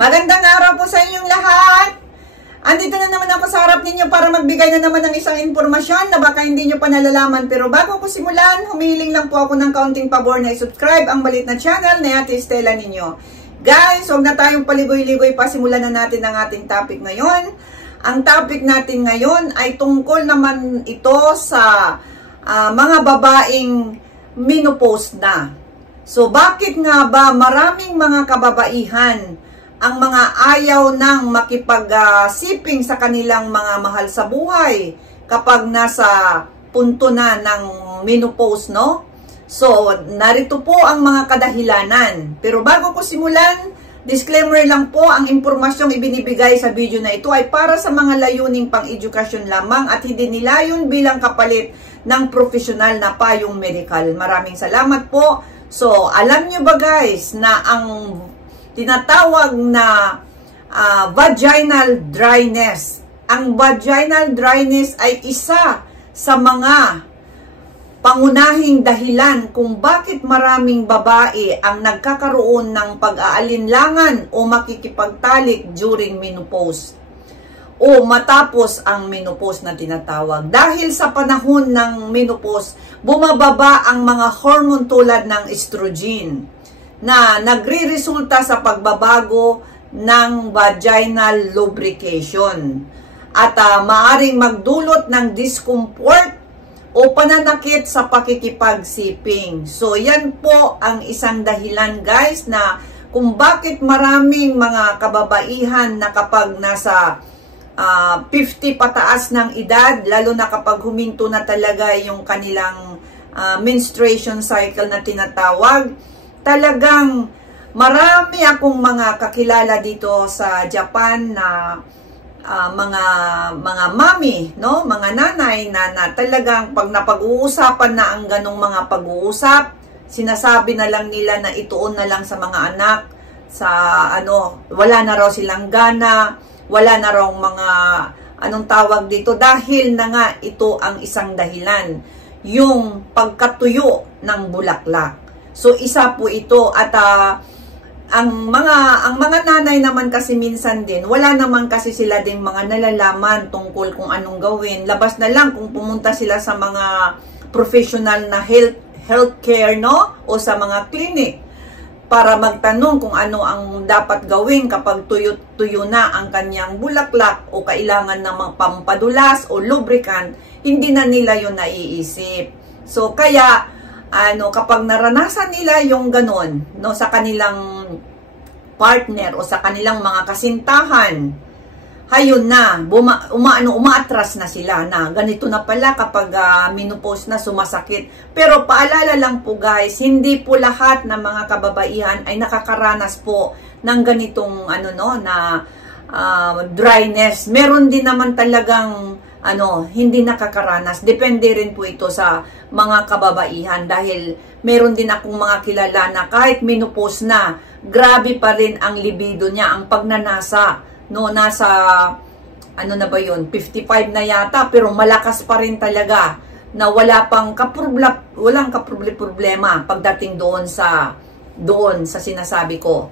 Magandang araw po sa inyong lahat. Andito na naman ako sa harap ninyo para magbigay na naman ng isang impormasyon na baka hindi nyo pa nalalaman. Pero bago ko simulan, humihiling lang po ako ng kaunting pabor na i-subscribe ang Balit na channel na Ate Stella ninyo. Guys, huwag na tayong paligoy-ligoy pa, simulan na natin ang ating topic ngayon. Ang topic natin ngayon ay tungkol naman ito sa mga babaeng menopause na. So bakit nga ba maraming mga kababaihan ang mga ayaw ng makipagsiping sa kanilang mga mahal sa buhay kapag nasa punto na ng menopause, no? So, narito po ang mga kadahilanan. Pero bago ko simulan, disclaimer lang po, ang impormasyong ibinibigay sa video na ito ay para sa mga layuning pang-edukasyon lamang at hindi nilayon bilang kapalit ng profesional na payong medical. Maraming salamat po. So, alam nyo ba guys na ang tinatawag na vaginal dryness. Ang vaginal dryness ay isa sa mga pangunahing dahilan kung bakit maraming babae ang nagkakaroon ng pag-aalinlangan o makikipagtalik during menopause o matapos ang menopause na tinatawag. Dahil sa panahon ng menopause, bumababa ang mga hormone tulad ng estrogen na nagre-resulta sa pagbabago ng vaginal lubrication at maaring magdulot ng discomfort o pananakit sa pakikipagsiping. So yan po ang isang dahilan guys na kung bakit maraming mga kababaihan na kapag nasa 50 pataas ng edad, lalo na kapag huminto na talaga yung kanilang menstruation cycle na tinatawag, talagang marami akong mga kakilala dito sa Japan na mga mami, no, mga nanay na talagang pag napag-uusapan na ang ganong mga pag-uusap, sinasabi na lang nila na ituon na lang sa mga anak sa wala na raw silang gana, wala na raw mga anong tawag dito dahil na nga ito ang isang dahilan, yung pagkatuyo ng bulaklak. So isa po ito at ang mga nanay naman kasi minsan din wala naman kasi sila ding mga nalalaman tungkol kung anong gawin. Labas na lang kung pumunta sila sa mga professional na healthcare, no, o sa mga clinic para magtanong kung ano ang dapat gawin kapag tuyo na ang kanyang bulaklak o kailangan ng mga pampadulas o lubricant. Hindi na nila yun naiisip. So kaya kapag naranasan nila yung ganon, no, sa kanilang partner o sa kanilang mga kasintahan, hayun na, umaatras na sila na ganito na pala kapag menopause na, sumasakit. Pero paalala lang po guys, hindi po lahat ng mga kababaihan ay nakakaranas po ng ganitong dryness. Meron din naman talagang hindi nakakaranas. Depende rin po ito sa mga kababaihan dahil meron din akong mga kilala na kahit menopause na, grabe pa rin ang libido niya, ang pagnanasa, no, nasa na ba yun, 55 na yata, pero malakas pa rin talaga na walang kaproblema pagdating doon sa sinasabi ko.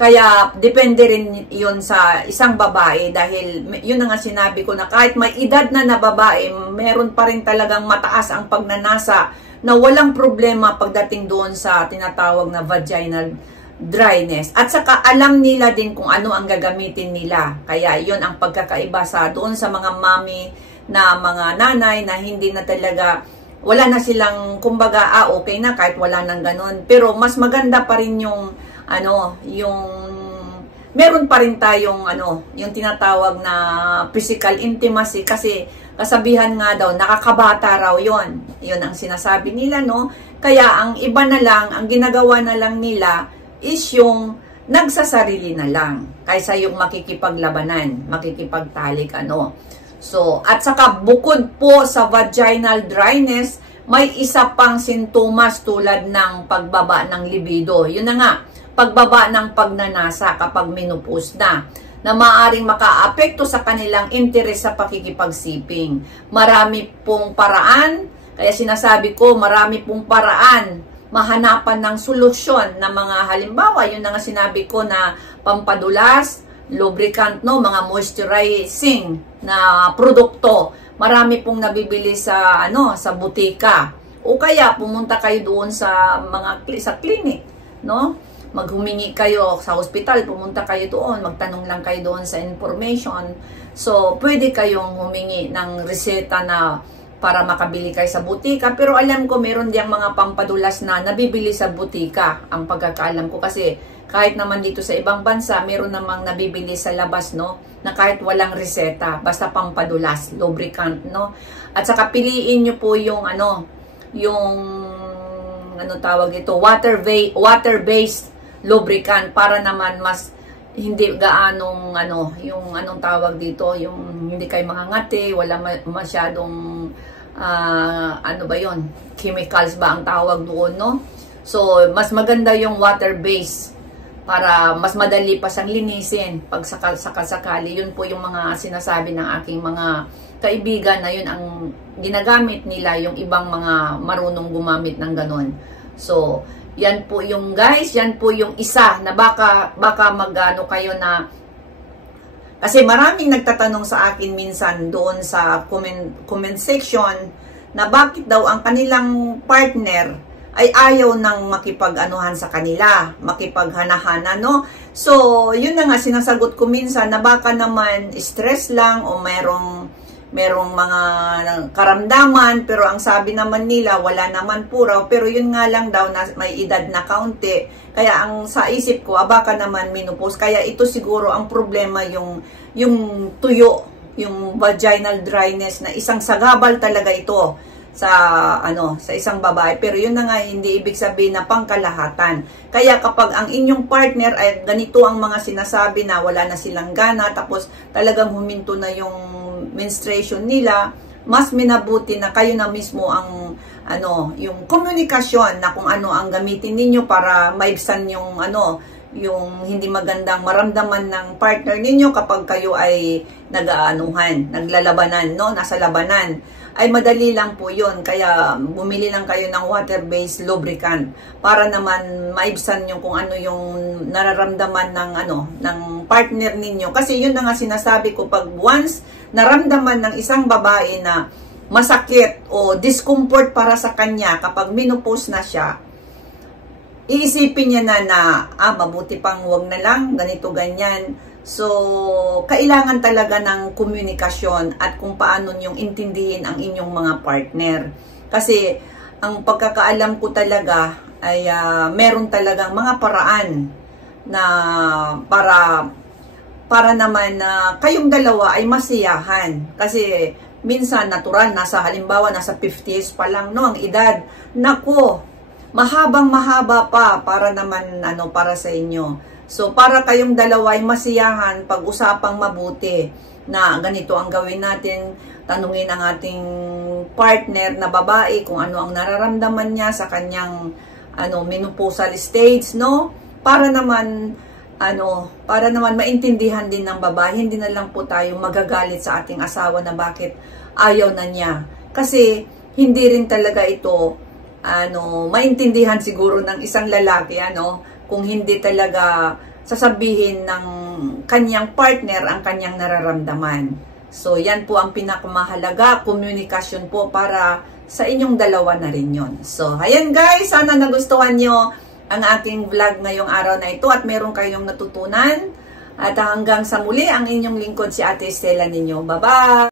Kaya, depende rin yun sa isang babae dahil yun na nga sinabi ko na kahit may edad na babae, meron pa rin talagang mataas ang pagnanasa na walang problema pagdating doon sa tinatawag na vaginal dryness. At saka alam nila din kung ano ang gagamitin nila. Kaya yun ang pagkakaiba doon sa mga mami na mga nanay na hindi na talaga, wala na silang kumbaga, okay na kahit wala nang ganun. Pero mas maganda pa rin yung meron pa rin tayong yung tinatawag na physical intimacy kasi kasabihan nga daw nakakabata raw yon. Yun ang sinasabi nila, no? Kaya ang iba na lang, ang ginagawa na lang nila is yung nagsasarili na lang kaysa yung makikipaglabanan, makikipagtalik So, at saka bukod po sa vaginal dryness, may isa pang sintomas tulad ng pagbaba ng libido. Yun na nga, pagbaba ng pagnanasa kapag menopause na maaaring makaapekto sa kanilang interes sa pakikipagsiping. Marami pong paraan, kaya sinasabi ko marami pong paraan mahanapan ng solusyon na mga halimbawa, yun na nga sinabi ko na pampadulas, lubricant, no, mga moisturizing na produkto. Marami pong nabibili sa sa butika. O kaya pumunta kayo doon sa clinic, no? Maghumingi kayo sa hospital, pumunta kayo doon, magtanong lang kayo doon sa information. So, pwede kayong humingi ng reseta na para makabili kayo sa butika. Pero alam ko, meron diyang mga pampadulas na nabibili sa butika. Ang pagkakaalam ko kasi, kahit naman dito sa ibang bansa, meron namang nabibili sa labas, no? Na kahit walang reseta, basta pampadulas, lubricant, no? At saka piliin nyo po yung tawag ito, water-based lubricant para naman mas hindi gaanong yung anong tawag dito, yung hindi kayo mangangati, wala masyadong ano ba yon, chemicals ba ang tawag doon, no? So mas maganda yung water-based para mas madali pa siyang linisin pag sakali. Yun po yung mga sinasabi ng aking mga kaibigan na yun ang ginagamit nila, yung ibang mga marunong gumamit ng ganon. So, yan po yung guys, yan po yung isa na baka magano kayo na, kasi maraming nagtatanong sa akin minsan doon sa comment section na bakit daw ang kanilang partner ay ayaw nang makipag-anuhan sa kanila, makipaghana-hana, no? So, yun na nga sinasagot ko minsan na baka naman stress lang o merong mga karamdaman, pero ang sabi naman nila wala naman po raw, pero yun nga lang daw na may edad na kaunti, kaya ang sa isip ko baka naman menopause, kaya ito siguro ang problema, yung tuyo, yung vaginal dryness na isang sagabal talaga ito sa isang babae, pero yun na nga hindi ibig sabihin na pangkalahatan. Kaya kapag ang inyong partner ay ganito ang mga sinasabi na wala na silang gana, tapos talagang huminto na yung menstruation nila, mas minabuti na kayo na mismo ang yung komunikasyon na kung ano ang gamitin ninyo para maibsan yung yung hindi magandang maramdaman ng partner ninyo kapag kayo ay naglalabanan, no, nasa labanan. Ay madali lang po yun, kaya bumili lang kayo ng water-based lubricant para naman maibsan yung kung ano yung nararamdaman ng partner ninyo. Kasi yun na nga sinasabi ko, pag once naramdaman ng isang babae na masakit o discomfort para sa kanya kapag menopause na siya, iisipin niya na mabuti pang wag na lang, ganito, ganyan. So, kailangan talaga ng komunikasyon at kung paano niyong intindihin ang inyong mga partner. Kasi, ang pagkakaalam ko talaga ay meron talagang mga paraan na para naman kayong dalawa ay masiyahan. Kasi, minsan natural, halimbawa, nasa 50s pa lang, no, ang edad. Nako, mahabang-mahaba pa para naman, para sa inyo. So, para kayong dalawa ay masiyahan, pag-usapang mabuti na ganito ang gawin natin, tanungin ang ating partner na babae kung ano ang nararamdaman niya sa kanyang menopausal stage, no? Para naman maintindihan din ng babae, hindi na lang po tayo magagalit sa ating asawa na bakit ayaw na niya. Kasi hindi rin talaga ito maintindihan siguro ng isang lalaki, kung hindi talaga sasabihin ng kanyang partner ang kanyang nararamdaman. So, yan po ang pinakamahalaga, komunikasyon po para sa inyong dalawa na rin yun. So, ayan guys, sana nagustuhan nyo ang aking vlog ngayong araw na ito at meron kayong natutunan. At hanggang sa muli, ang inyong lingkod si Ate Stella ninyo. Bye-bye!